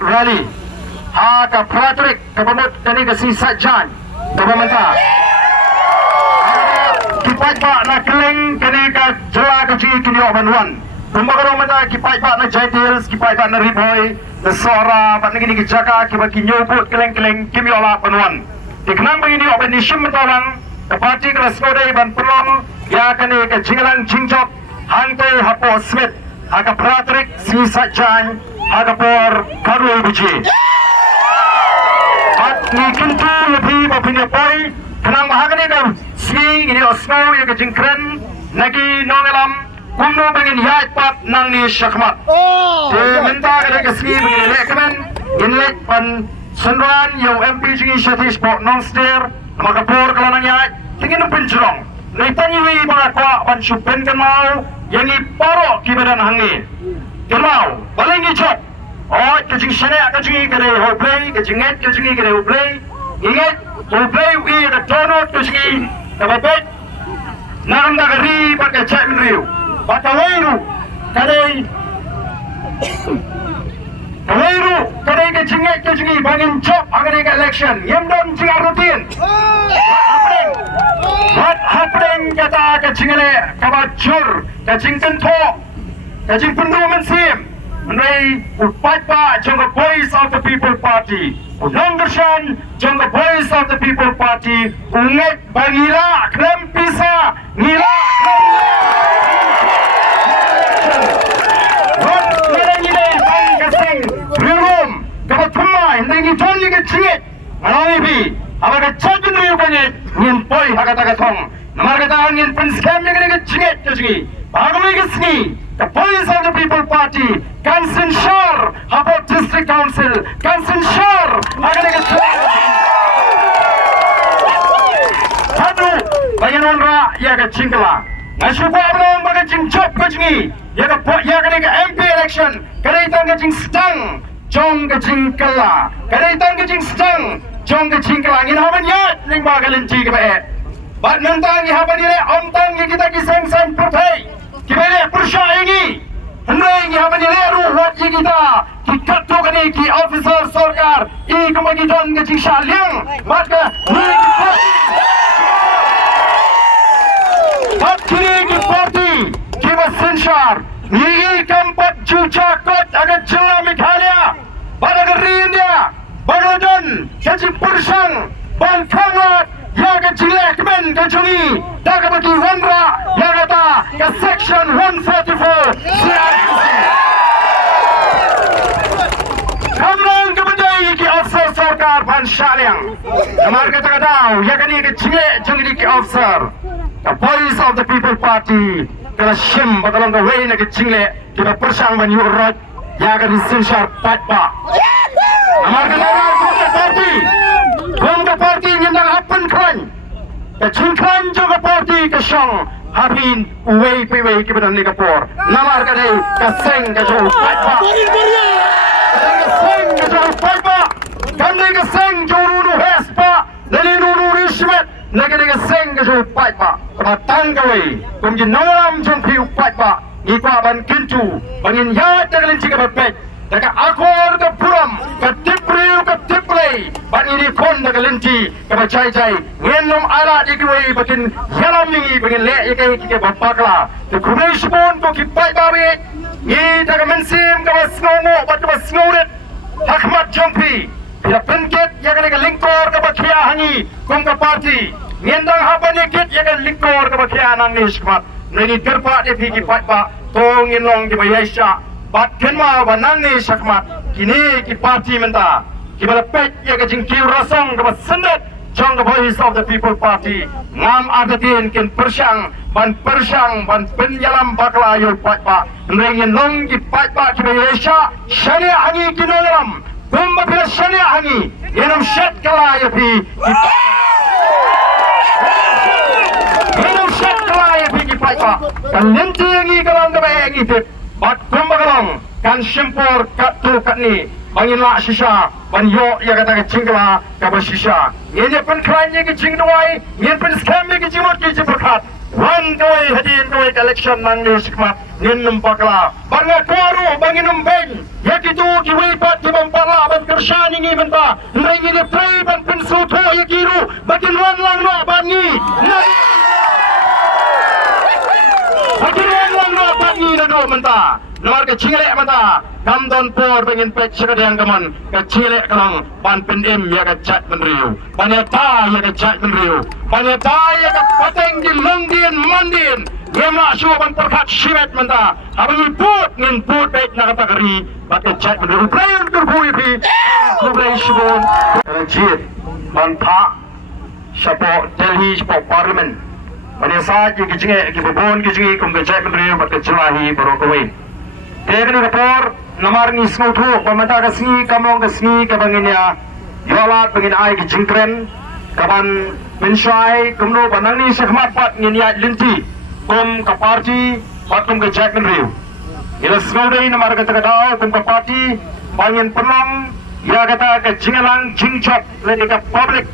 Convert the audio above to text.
rally. Ha ka Patrick kapamot kani ka si Sajan. Kapamanta. Kipai pa na keling kani ka jela ka ji kini obanwan. Kumbaga mata kipai pa na Jaitils, kipai pa na Riboy, na Sora, pa na kini kijaka kiba kinyobot keleng-keleng kimi ola banwan. Tiknang begini oban ni shim matalang kapati ka skode ban pelong ya kani ka jingalang jingjok hante hapo Smith. Haka Patrick si Sajan haka por Karul Buji. At ni kintu lebih mapinyapoy kanang mahagani ka si ini osno ya ka jingkren nagi nongelam kumno bangin yait pat nang ni syakmat. Minta kada ka si bangin lekman inlek pan sunran yung MP jingi Satish po nong stair makapor kalanang yait tingin ng pinjurong. Naitanyiwi mga kwa pan syupen kan mau yang iparo kibadan hangi. Kan mau baling ijot. Oh, kajing sana kajing kare hoplay, kajinget kajing kare hoplay. Ingat hoplay wi ka donut kajing kababet. Nang nagari pakai cak menriu. Batawairu kadai Kawairu kadai kajinget kajing bangin job agari ka election. Yamdom jingar rutin. What happening kata kajingale kabacur kajing tento kajing penduman sim. Menai upat pa jangka voice of the people party. Unanggershan jangka voice of the people party. Unget bangila krem pisa ngila krem. What merengile bang kasing rum kabat kumai nengi toni ke cingit. Malami bi abaga chajun riu kanye ngin poi hakata katong. Namar kata ngin penskam yang ke cingit kajigi. Bagami kesini. The voice of the people party can ensure about district council, can ensure Hadu bayan onra ya ka cingkala. Nasupa abang baga cingcop ka cingi. Ya ka MP election. Kada itang ka cing stang jong ka cingkala. Kada itang ka cing stang jong ka cingkala. Ngin haban yat ning baga linci ka ba. Bat nantang haban dire omtang kita kiseng san putay. Kibele Pursha ini hendak haban leru wat kita kikat tu kani ki officer sarkar i kumagi don ke jisha liang maka bat kini ki party kiba sensar ni kampat juja kot agak jela Meghalaya pada gerindia bagadon kaji Pursang ban kangat ya ka jilek men ka jungi da ka bagi wanra ya kata ka section 144 kamrang ka badai ki officer sarkar ban syaliang kamar kata kadau ya kani ka jilek jungi ki officer the voice of the people party kala shim bakalang ka way na ka jilek ki ba Pursang ban yurot ya ka disensyar patpa kamar kata kadau party nyandang happen kran kacingkan juga party kasyang hapin uway piway kibadan ni kapor namar kadai kaseng kajol patpa kaseng kajol patpa kandai kaseng jorunu hespa nalinunu rishmet nagadi kaseng kajol patpa kamatang kaway kumjin nawalam jong piu patpa ikwa ban kintu bangin yat nagalin chika bapet daga akor ka puram ka tipriu ka tiplay ban ini kon daga linti ka bacai cai ngenom ala dikwei batin yalam mingi bangin le ikai ki bapakla to kumesh pon to ki pai babe ni daga mensim ka basngo bat basngoret hakmat jompi ya penket ya ka lingkor ka bakhia hangi kom ka party ngendang habane kit ya ka lingkor ka bakhia nang nishmat nani terpa de ki pai ba to nginong di bayasha bat kenma wanang ni syakmat kini ki parti menta ki balapet ya ka jingkiu rasong ka sendet jong the voice of the people party ngam adatin kin Pursang ban penjalam bakla yo patpa ngin long ki patpa ki bayesha shani angi kinogram kumba bila shani angi yenam shat kala ya pi yenam shat kala ya pi ki patpa kan lenti angi kalang ka bayangi tip bat kumbagalong kan simpor katu katni bangin la shisha ban yo ya kata ke cingkala ka ba shisha ngene pen kranye ke cingdwai ngene pen scam ke jimot ke jiberkat Wan kawai hadirin kawai election nang ni sikma nginum pakla. Banga kuaru banginum beng. Yakitu kiwipat kibang pala ban kersyani ngi benta. Nrengi ni play ban pensuto yakiru. Bakin wan lang no bangi. Bakin wan lang no bangi na do benta. Luar ke cilek mata. Kamdon por bengin pek syakad yang kaman. Ke cilek kalang ban pendim ya ke cat menriu. Banyata ya ke cat menriu. Banyata ya ke pateng di lengdin mandin. Dia masuk ban perkat syimet mata. Abang put ngin put baik nak kata keri. Bat ke cat menriu. Player terbui pi. Kublai syibun. Rajit. Ban pak. Syapok Delhi syapok parlimen. Banyasa ya ke jengek. Ke bebon ke jengek. Kum ke cat menriu. Bat ke jelahi baru kawin. Teknik kapor namar ni snotu pemata kasni kamong kasni kabanginya yolat bangin ai ki jingkren kaban mensyai kumno banang ni sekhmat pat nginya linti kum ka parti patum ke Jackman Riu ila snodai namar kata kata kum ka parti bangin penang ya kata ke jingalang jingchok le ka public